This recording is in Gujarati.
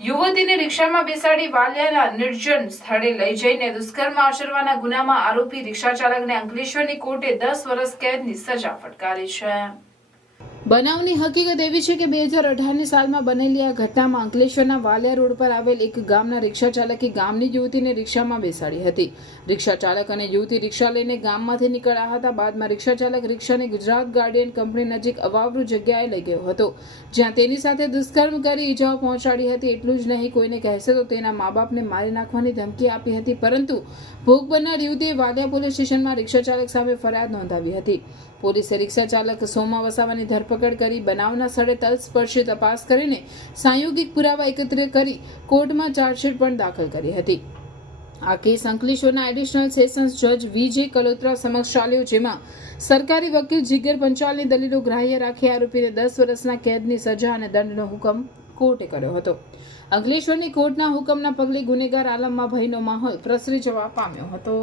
યુવતીને રિક્ષામાં બેસાડી વાલિયાના નિર્જન સ્થળે લઈ જઈને દુષ્કર્મ આચરવાના ગુનામાં આરોપી રિક્ષા ચાલકને અંકલેશ્વરની કોર્ટે 10 વર્ષ કેદની સજા ફટકારી છે। બનાવની હકીકત એવી છે કે 2018ની સાલમાં બનેલી આ ઘટનામાં અંકલેશ્વરના વાલિયા રોડ પર આવેલ એક ગામના રિક્ષા ચાલકે ગામની યુવતીને રિક્ષામાં બેસાડી હતી। રિક્ષા ચાલક અને યુવતી રિક્ષા લઈને ગામમાંથી નીકળ્યા હતા। બાદમાં રિક્ષા ચાલક રિક્ષાને ગુજરાત ગાર્ડિયન કંપની નજીક અવાવરૂ જગ્યાએ લઈ ગયો હતો, જ્યાં તેની સાથે દુષ્કર્મ કરી ઈજાઓ પહોંચાડી હતી। એટલું જ નહીં, કોઈને કહેશે તો તેના મા બાપને મારી નાખવાની ધમકી આપી હતી, પરંતુ ભોગ બનનાર યુવતીએ વાલિયા પોલીસ સ્ટેશનમાં રિક્ષા ચાલક સામે ફરિયાદ નોંધાવી હતી। પોલીસે રિક્ષા ચાલક સોમા વસાવાની ધરપકડ કરી બનાવના સ્થળે તલસ્પર્શી તપાસ કરીને સાંયોગિક પુરાવા એકત્ર કરી કોર્ટમાં ચાર્જશીટ પણ દાખલ કરી હતી। આ કેસ અંકલેશ્વરના એડિશનલ સેશન્સ જજ વી.જે. કલોત્રા સમક્ષ ચાલ્યો, જેમાં સરકારી વકીલ જીગર પંચાલની દલીલો ગ્રાહ્ય રાખી આરોપીને 10 વર્ષના કેદની સજા અને દંડનો હુકમ કોર્ટે કર્યો હતો। અંકલેશ્વરની કોર્ટના હુકમના પગલે ગુનેગાર આલમમાં ભયનો માહોલ પ્રસરી જવા પામ્યો હતો।